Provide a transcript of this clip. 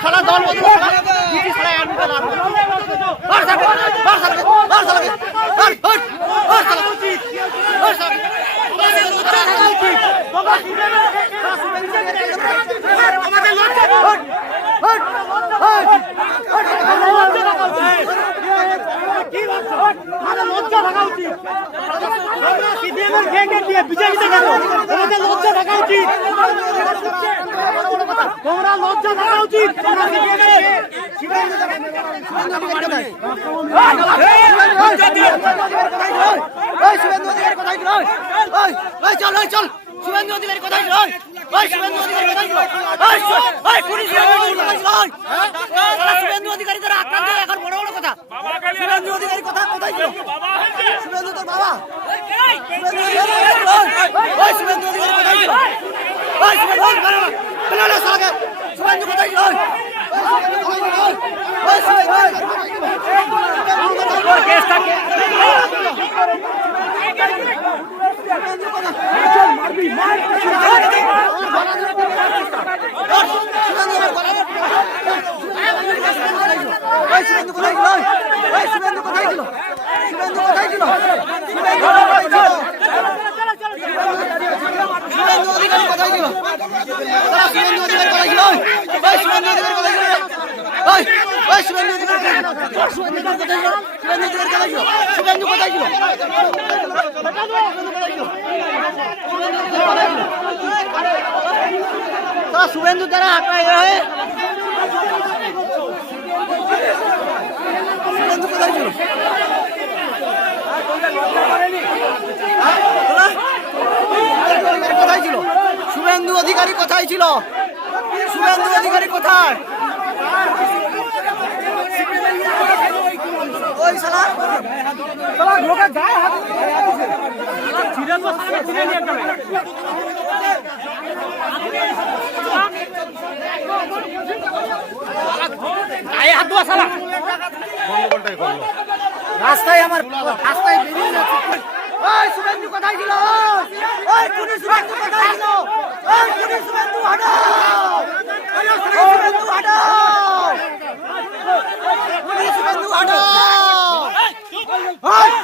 খেলা বদল লজ্জা থাকা উচিত সিপিএমের ভেঙে দিয়ে বিজেপিতে গেল তোমাদের লজ্জা থাকা উচিত তোমরা লজ্জা থাকা উচিত তোমরা চল চল শুভেন্দু অধিকারী কোথায় শুভেন্দু অধিকারী কোথায় চল ওই ওই পুলিশ কোথায় চল শুভেন্দু অধিকারী দ্বারা আক্রান্ত এখন বড় বড় কথা শুভেন্দু অধিকারী কথা কোথায় ছিল শুভেন্দু তোর বাবা শুভেন্দু অধিকারী শুভেন্দু কোথায় ছিল ওই শুভেন্দু ওই শুভেন্দু কোথায় ছিল ওই শুভেন্দু কোথায় ছিল শুভেন্দু কোথায় ছিল শুভেন্দু কোথায় ছিল শুভেন্দু অধিকারী কোথায় ছিল তারা শুভেন্দু অধিকারী কোথায় ছিল ওই শুভেন্দু অধিকারী কোথায় ছিল ওই ওই শুভেন্দু অধিকারী কোথায় ছিল শুভেন্দু অধিকারী কোথায় ছিল শুভেন্দু অধিকারী কোথায় শুভেন্দু কোথায় ছিল তারা শুভেন্দু দ্বারা আক্রান্ত হয়ে শুভেন্দু কোথায় ছিল কোথায় ছিল শুভেন্দু অধিকারী কোথায় ছিল? শুভেন্দু অধিকারী কোথায়? ওই শালা। শালা লোকের গায়ে হাত গায়ে হাত দেওয়া শালা। রাস্তায় আমার রাস্তায় বেরিয়ে যাচ্ছে। ওই কোথায় ছিল? Ay!